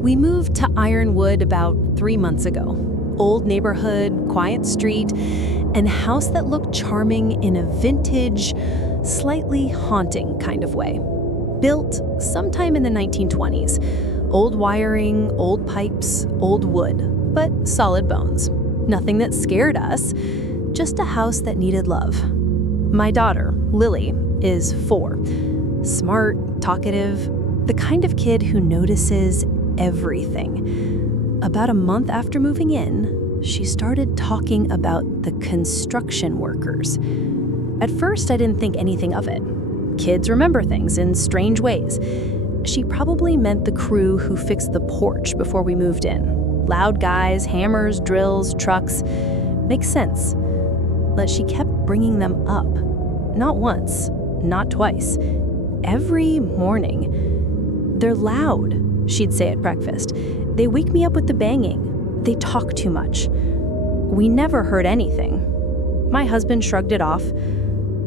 We moved to Ironwood about 3 months ago. Old neighborhood, quiet street, and house that looked charming in a vintage, slightly haunting kind of way. Built sometime in the 1920s. Old wiring, old pipes, old wood, but solid bones. Nothing that scared us, just a house that needed love. My daughter, Lily, is 4. Smart, talkative, the kind of kid who notices everything. About a month after moving in, she started talking about the construction workers. At first, I didn't think anything of it. Kids remember things in strange ways. She probably meant the crew who fixed the porch before we moved in. Loud guys, hammers, drills, trucks. Makes sense. But she kept bringing them up. Not once, not twice. Every morning. They're loud, she'd say at breakfast. They wake me up with the banging. They talk too much. We never heard anything. My husband shrugged it off.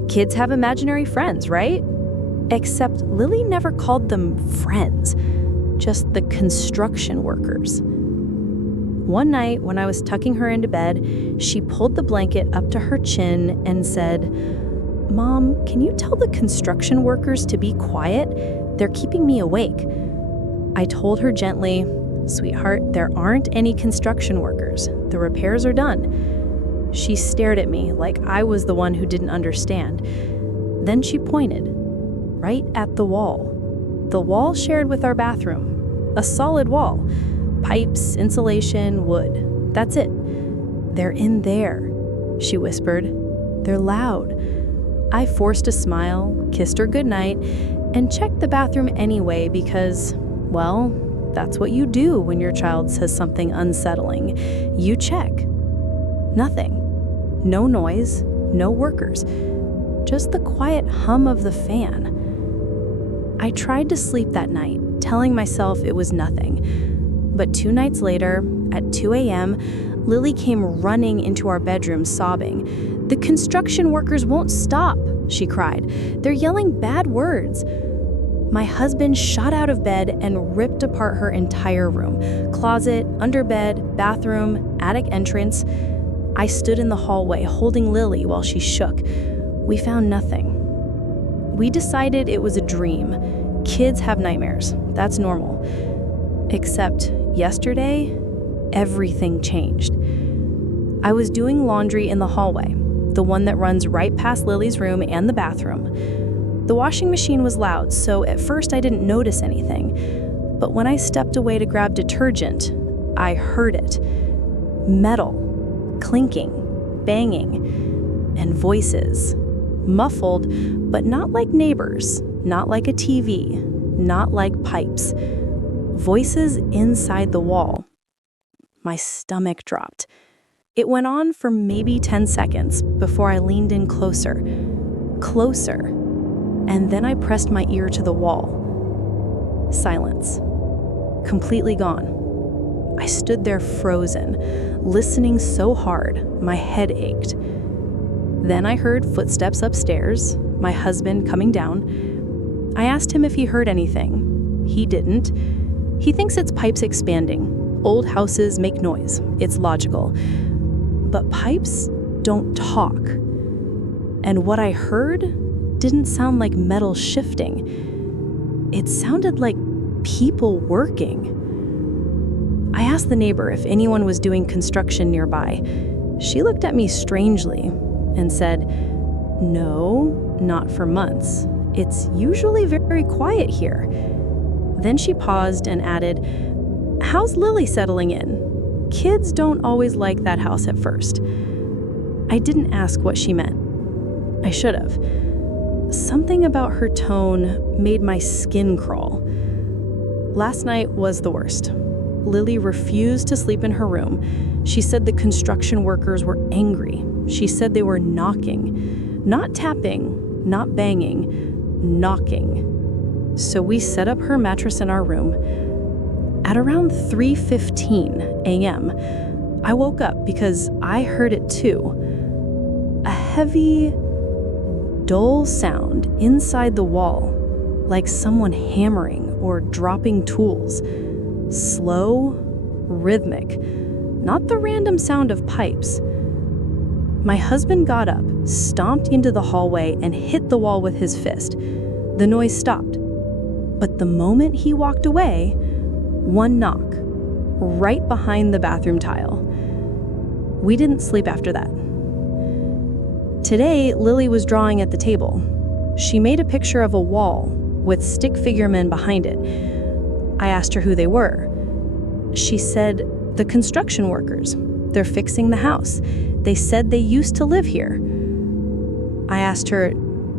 Kids have imaginary friends, right? Except Lily never called them friends, just the construction workers. One night, when I was tucking her into bed, she pulled the blanket up to her chin and said, "Mom, can you tell the construction workers to be quiet? They're keeping me awake." I told her gently, "Sweetheart, there aren't any construction workers. The repairs are done." She stared at me like I was the one who didn't understand. Then she pointed, right at the wall shared with our bathroom. A solid wall. Pipes, insulation, wood. That's it. "They're in there," she whispered. "They're loud." I forced a smile, kissed her goodnight, and checked the bathroom anyway because, well, that's what you do when your child says something unsettling. You check. Nothing. No noise, no workers. Just the quiet hum of the fan. I tried to sleep that night, telling myself it was nothing. But 2 nights later, at 2 a.m., Lily came running into our bedroom sobbing. "The construction workers won't stop," she cried. "They're yelling bad words." My husband shot out of bed and ripped apart her entire room. Closet, underbed, bathroom, attic entrance. I stood in the hallway holding Lily while she shook. We found nothing. We decided it was a dream. Kids have nightmares. That's normal. Except yesterday, everything changed. I was doing laundry in the hallway, the one that runs right past Lily's room and the bathroom. The washing machine was loud, so at first I didn't notice anything. But when I stepped away to grab detergent, I heard it. Metal, clinking, banging, and voices. Muffled, but not like neighbors, not like a TV, not like pipes. Voices inside the wall. My stomach dropped. It went on for maybe 10 seconds before I leaned in closer. And then I pressed my ear to the wall. Silence. Completely gone. I stood there frozen, listening so hard, my head ached. Then I heard footsteps upstairs, my husband coming down. I asked him if he heard anything. He didn't. He thinks it's pipes expanding. Old houses make noise. It's logical. But pipes don't talk. And what I heard didn't sound like metal shifting. It sounded like people working. I asked the neighbor if anyone was doing construction nearby. She looked at me strangely and said, "No, not for months. It's usually very quiet here." Then she paused and added, "How's Lily settling in? Kids don't always like that house at first." I didn't ask what she meant. I should have. Something about her tone made my skin crawl. Last night was the worst. Lily refused to sleep in her room. She said the construction workers were angry. She said they were knocking. Not tapping, not banging, knocking. So we set up her mattress in our room. At around 3:15 a.m., I woke up because I heard it too. A heavy, dull sound inside the wall, like someone hammering or dropping tools. slow, rhythmic, not the random sound of pipes. My husband got up, stomped into the hallway, and hit the wall with his fist. The noise stopped. But the moment he walked away, one knock, right behind the bathroom tile. We didn't sleep after that. Today, Lily was drawing at the table. She made a picture of a wall with stick figure men behind it. I asked her who they were. She said, the construction workers. They're fixing the house. They said they used to live here. I asked her,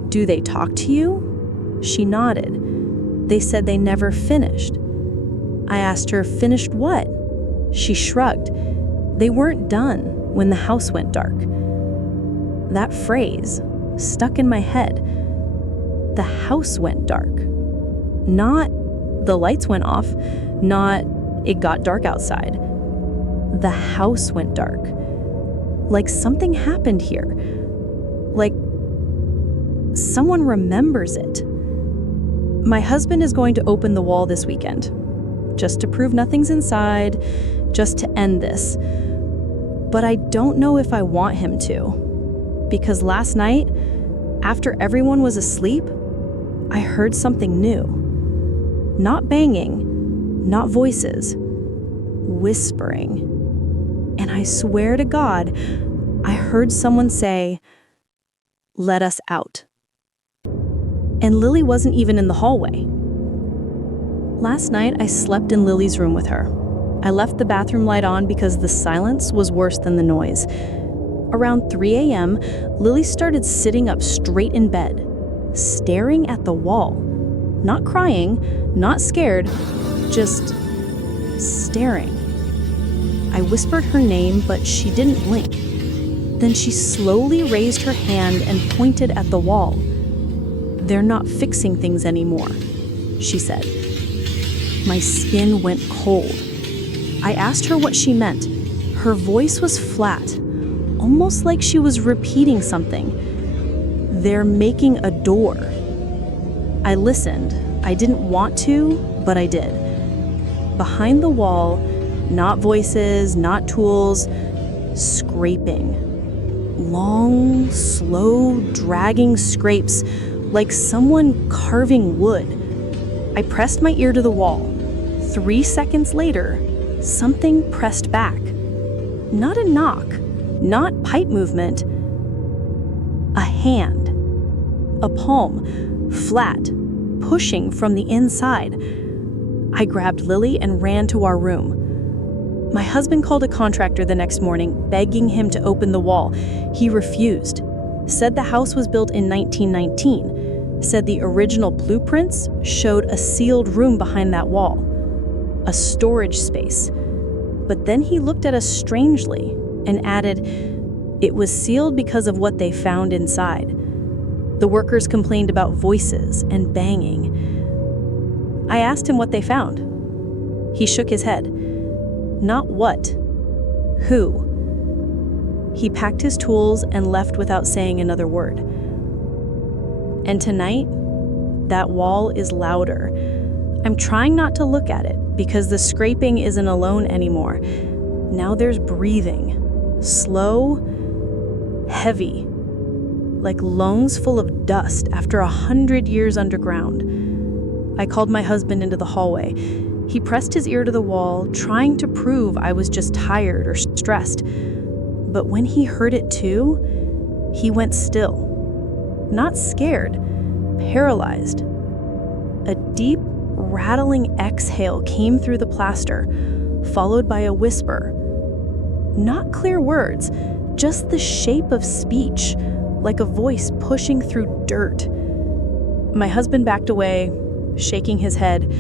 do they talk to you? She nodded. They said they never finished. I asked her, finished what? She shrugged. They weren't done when the house went dark. That phrase stuck in my head. The house went dark. Not the lights went off, not it got dark outside. The house went dark. Like something happened here. Like someone remembers it. My husband is going to open the wall this weekend, just to prove nothing's inside, just to end this. But I don't know if I want him to, because last night, after everyone was asleep, I heard something new. Not banging, not voices, whispering. And I swear to God, I heard someone say, "Let us out." And Lily wasn't even in the hallway. Last night, I slept in Lily's room with her. I left the bathroom light on because the silence was worse than the noise. Around 3 a.m., Lily started sitting up straight in bed, staring at the wall. Not crying, not scared, just staring. I whispered her name, but she didn't blink. Then she slowly raised her hand and pointed at the wall. "They're not fixing things anymore," she said. My skin went cold. I asked her what she meant. Her voice was flat, almost like she was repeating something. "They're making a door." I listened. I didn't want to, but I did. Behind the wall, not voices, not tools, scraping. Long, slow, dragging scrapes, like someone carving wood. I pressed my ear to the wall. 3 seconds later, something pressed back. Not a knock, not pipe movement. A hand. A palm, flat, pushing from the inside. I grabbed Lily and ran to our room. My husband called a contractor the next morning, begging him to open the wall. He refused. Said the house was built in 1919. Said the original blueprints showed a sealed room behind that wall. A storage space. But then he looked at us strangely and added, it was sealed because of what they found inside. The workers complained about voices and banging. I asked him what they found. He shook his head. Not what. Who. He packed his tools and left without saying another word. And tonight, that wall is louder. I'm trying not to look at it because the scraping isn't alone anymore. Now there's breathing. Slow, heavy, like lungs full of dust after 100 years underground. I called my husband into the hallway. He pressed his ear to the wall, trying to prove I was just tired or stressed. But when he heard it too, he went still. Not scared, paralyzed. A deep, rattling exhale came through the plaster, followed by a whisper. Not clear words, just the shape of speech, like a voice pushing through dirt. My husband backed away, shaking his head.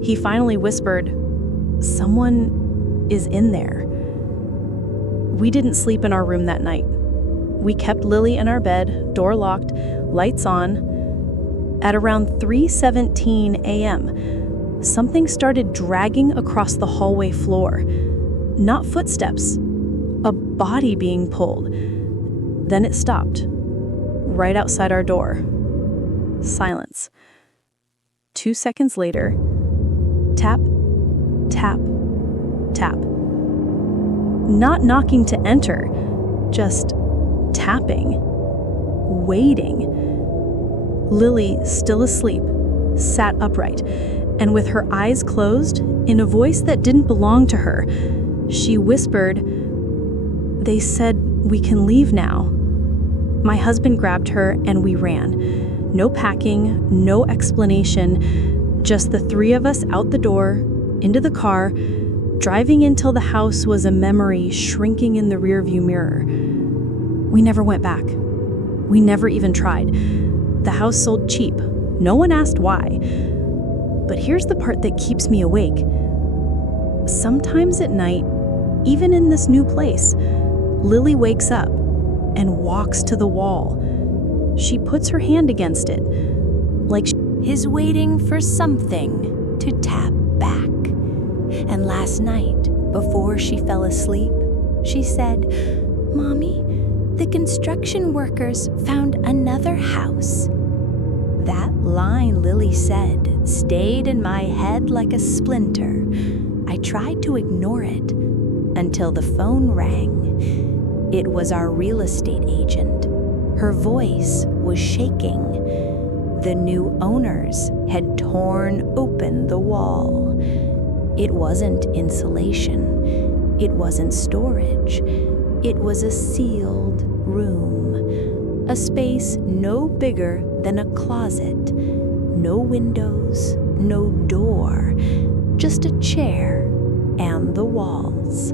He finally whispered, "Someone is in there." We didn't sleep in our room that night. We kept Lily in our bed, door locked, lights on. At around 3:17 a.m., something started dragging across the hallway floor. Not footsteps, a body being pulled. Then it stopped, right outside our door. Silence. 2 seconds later, tap, Tap, tap. Not knocking to enter, just tapping, waiting. Lily, still asleep, sat upright, and with her eyes closed, in a voice that didn't belong to her, she whispered, "They said we can leave now." My husband grabbed her and we ran. No packing, no explanation, just the three of us out the door, into the car, driving until the house was a memory shrinking in the rearview mirror. We never went back. We never even tried. The house sold cheap. No one asked why. But here's the part that keeps me awake. Sometimes at night, even in this new place, Lily wakes up and walks to the wall. She puts her hand against it, like Is waiting for something to tap back. And last night, before she fell asleep, she said, "Mommy, the construction workers found another house." That line Lily said stayed in my head like a splinter. I tried to ignore it until the phone rang. It was our real estate agent. Her voice was shaking. The new owners had torn open the wall. It wasn't insulation. It wasn't storage. It was a sealed room. A space no bigger than a closet. No windows, no door. Just a chair and the walls.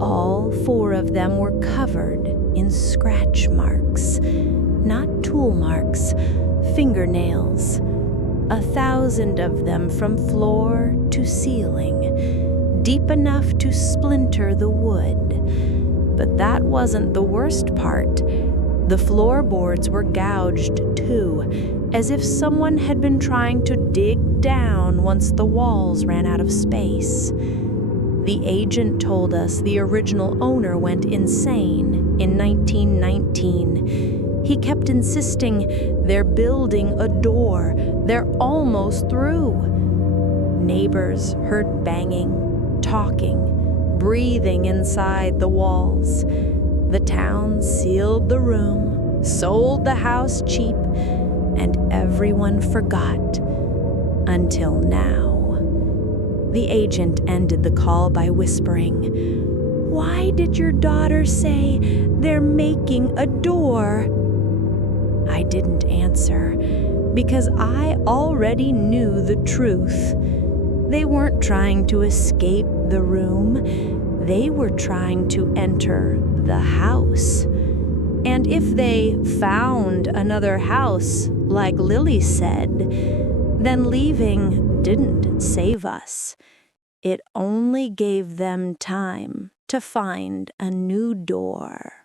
All four of them were covered in scratch marks. Not tool marks, fingernails. 1,000 of them from floor to ceiling, deep enough to splinter the wood. But that wasn't the worst part. The floorboards were gouged too, as if someone had been trying to dig down once the walls ran out of space. The agent told us the original owner went insane in 1919. He kept insisting, "They're building a door. They're almost through." Neighbors heard banging, talking, breathing inside the walls. The town sealed the room, sold the house cheap, and everyone forgot. Until now. The agent ended the call by whispering, "Why did your daughter say they're making a door?" I didn't answer, because I already knew the truth. They weren't trying to escape the room. They were trying to enter the house. And if they found another house, like Lily said, then leaving didn't save us. It only gave them time to find a new door.